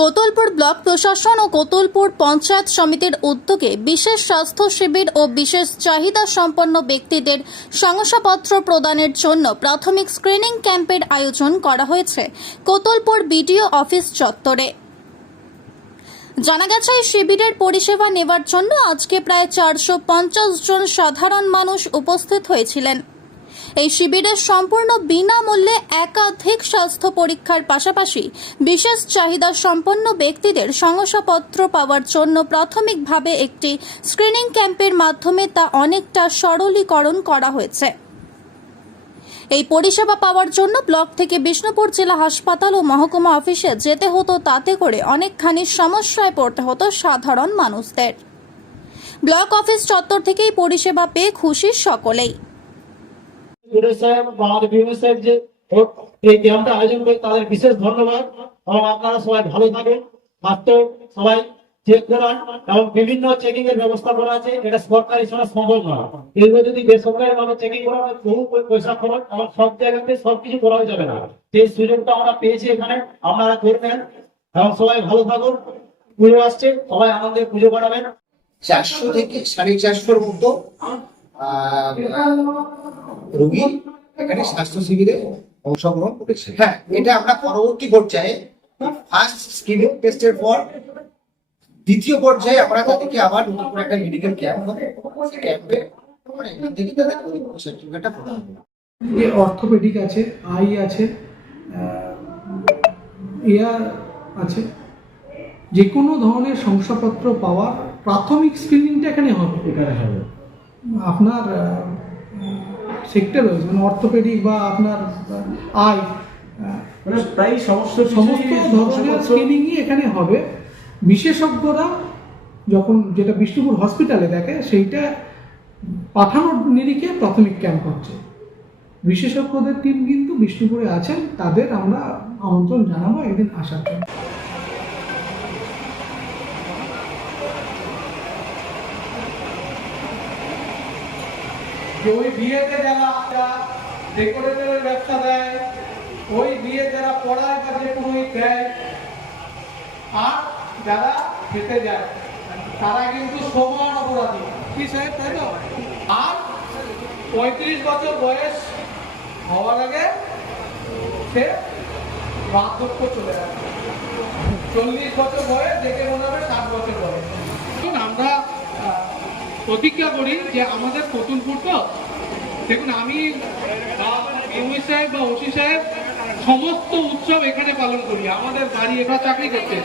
Kotulpur block প্রশাসন ও কোতলপুর পঞ্চায়েত সমিতির উদ্যোগে বিশেষ স্বাস্থ্য শিবির ও বিশেষ চাহিদা সম্পন্ন ব্যক্তিদের শংসাপত্র প্রদানের জন্য প্রাথমিক স্ক্রিনিং ক্যাম্পের আয়োজন করা হয়েছে কোতলপুর বিডিও অফিস চত্বরে। জানা গেছে, এই শিবিরের পরিষেবা নেওয়ার জন্য আজকে প্রায় চারশো পঞ্চাশ জন সাধারণ মানুষ উপস্থিত হয়েছিলেন। এই শিবিরে সম্পূর্ণ বিনামূল্যে একাধিক স্বাস্থ্য পরীক্ষার পাশাপাশি বিশেষ চাহিদা সম্পন্ন ব্যক্তিদের শংসাপত্র পাওয়ার জন্য প্রাথমিকভাবে একটি স্ক্রিনিং ক্যাম্পের মাধ্যমে তা অনেকটা সরলীকরণ করা হয়েছে। এই পরিষেবা পাওয়ার জন্য ব্লক থেকে বিষ্ণুপুর জেলা হাসপাতাল ও মহকুমা অফিসে যেতে হতো, তাতে করে অনেকখানি সমস্যায় পড়তে হতো সাধারণ মানুষদের। ব্লক অফিস চত্বর থেকেই পরিষেবা পেয়ে খুশি সকলেই। আয়োজন করে তাদের বিশেষ ধন্যবাদ। এবং আপনারা সবাই ভালো থাকুন, স্বাস্থ্য, সবাই চেক করান এবং বিভিন্ন চেকিং এর ব্যবস্থা করা আছে। এটা সরকারি ছাড়া সম্ভব না এগুলো যদি বেসরকারি ভাবে চেকিং করা হয়, বহু পয়- পয়সা খরচ এবং সব জায়গাতে সবকিছু করা যাবে না। সেই সুযোগটা আমরা পেয়েছি এখানে। আপনারা করবেন এবং সবাই ভালো থাকুন। পুজো আসছে, সবাই আনন্দে পুজো করাবেন চারশো থেকে সাড়ে চারশোর মতো রোগী এখানে স্বাস্থ্য শিবিরে অংশগ্রহণ করেছে। হ্যাঁ এটা আমরা পরবর্তী পর্যায়ে ফার্স্ট স্ক্রিনিং টেস্টের পর দ্বিতীয় পর্যায়ে আমরা তাদেরকে আবার নতুন করে একটা মেডিকেল ক্যাম্প হবে। সেই ক্যাম্পে আমরা এখান থেকে তাদের সার্টিফিকেটটা প্রদান করব। যে অর্থোপেডিক আছে আই আছে এয়ার আছে। যে কোনো ধরনের শংসাপত্র পাওয়ার প্রাথমিক স্ক্রিনিংটা এখানে হবে। এখানে হবে। আপনার সেক্টর রয়েছে মানে অর্থোপেডিক বা আপনার আই মানে প্রায় সমস্ত সমস্ত ধরনের স্ক্রিনিংই এখানে হবে। বিশেষজ্ঞরা যখন যেটা বিষ্ণুপুর হসপিটালে দেখে সেইটা পাঠানোর নিরিখে প্রাথমিক ক্যাম্প হচ্ছে। বিশেষজ্ঞদের টিম কিন্তু বিষ্ণুপুরে আছেন তাদের আমরা আমন্ত্রণ জানাব একদিন আসার জন্য। ওই বিয়েতে যারা ডেকোরেটরের ব্যবসা দেয়, ওই বিয়ে যারা পড়ায় বা দেয়, আর যারা খেতে যায়, তারা কিন্তু সমান অপরাধী। কি সাহেব, তাই তো? আর পঁয়ত্রিশ বছর বয়স হওয়ার আগে সে বার্ধক্য চলে চল্লিশ বছর বয়স, দেখে মনে ষাট বছর বয়স এখন আমরা আহ, প্রতিজ্ঞা করি যে আমাদের কতুলপুর তো দেখুন আমি সাহেব বা ওসি সাহেব সমস্ত উৎসব এখানে পালন করি, আমাদের বাড়ি এবার চাকরি করতে